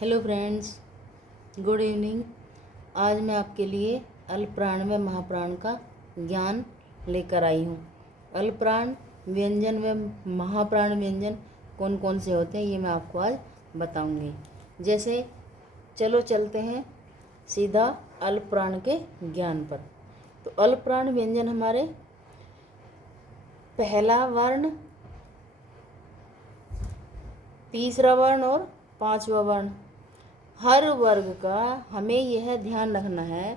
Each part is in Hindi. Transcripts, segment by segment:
Hello friends, good evening. आज मैं आपके लिए अल्पप्राण व महाप्राण का ज्ञान लेकर आई हूँ। अल्पप्राण व्यंजन व महाप्राण व्यंजन कौन कौन से होते हैं ये मैं आपको आज बताऊंगी। जैसे चलो चलते हैं सीधा अल्पप्राण के ज्ञान पर। तो अल्पप्राण व्यंजन हमारे पहला वर्ण, तीसरा वर्ण और पांचवा वर्ण। हर वर्ग का हमें यह ध्यान रखना है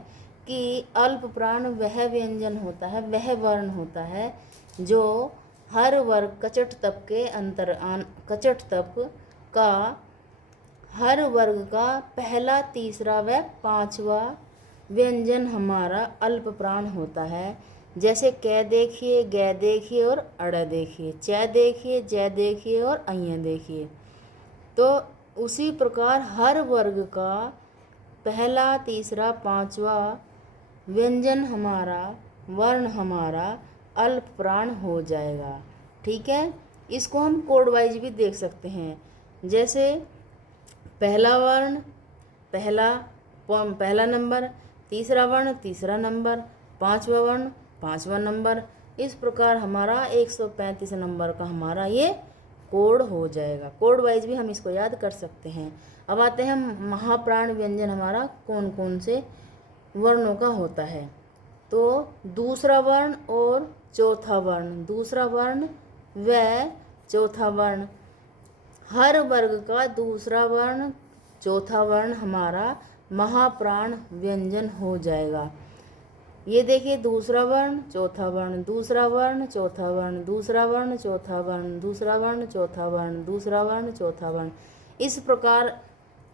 कि अल्पप्राण वह व्यंजन होता है, वह वर्ण होता है जो हर वर्ग कचट तप के कचट तप का हर वर्ग का पहला, तीसरा व पांचवा व्यंजन हमारा अल्पप्राण होता है। जैसे कै देखिए, गे देखिए और अड़ देखिए, च देखिए, जय देखिए और अय देखिए। तो उसी प्रकार हर वर्ग का पहला, तीसरा, पांचवा व्यंजन हमारा, वर्ण हमारा अल्पप्राण हो जाएगा। ठीक है, इसको हम कोड वाइज भी देख सकते हैं। जैसे पहला वर्ण पहला नंबर, तीसरा वर्ण तीसरा नंबर, पांचवा वर्ण पांचवा नंबर। इस प्रकार हमारा 135 नंबर का हमारा ये कोड हो जाएगा। कोड वाइज भी हम इसको याद कर सकते हैं। अब आते हैं महाप्राण व्यंजन हमारा कौन कौन से वर्णों का होता है। तो दूसरा वर्ण और चौथा वर्ण, दूसरा वर्ण व चौथा वर्ण, हर वर्ग का दूसरा वर्ण चौथा वर्ण हमारा महाप्राण व्यंजन हो जाएगा। ये देखिए, दूसरा वर्ण चौथा वर्ण, दूसरा वर्ण चौथा वर्ण, दूसरा वर्ण चौथा वर्ण, दूसरा वर्ण चौथा वर्ण, दूसरा वर्ण चौथा वर्ण। इस प्रकार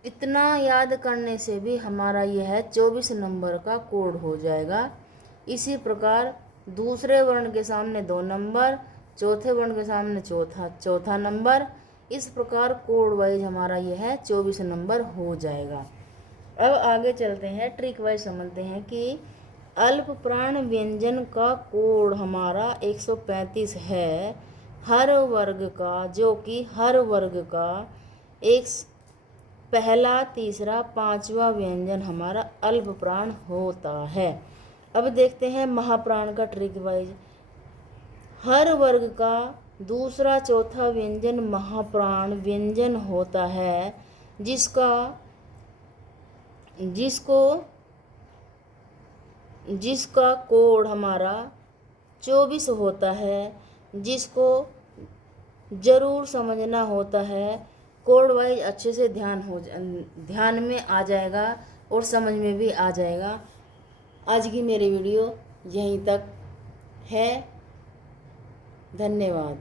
इतना याद करने से भी हमारा यह 24 नंबर का कोड हो जाएगा। इसी प्रकार दूसरे वर्ण के सामने 2 नंबर, चौथे वर्ण के सामने चौथा नंबर। इस प्रकार कोड वाइज हमारा यह 24 नंबर हो जाएगा। अब आगे चलते हैं, ट्रिक वाइज समझते हैं कि अल्पप्राण व्यंजन का कोड हमारा 135 है। हर वर्ग का, जो कि हर वर्ग का एक पहला, तीसरा, पांचवा व्यंजन हमारा अल्पप्राण होता है। अब देखते हैं महाप्राण का ट्रिक वाइज। हर वर्ग का दूसरा, चौथा व्यंजन महाप्राण व्यंजन होता है जिसका कोड हमारा 24 होता है, जिसको जरूर समझना होता है। कोड वाइज अच्छे से ध्यान में आ जाएगा और समझ में भी आ जाएगा। आज की मेरी वीडियो यहीं तक है। धन्यवाद।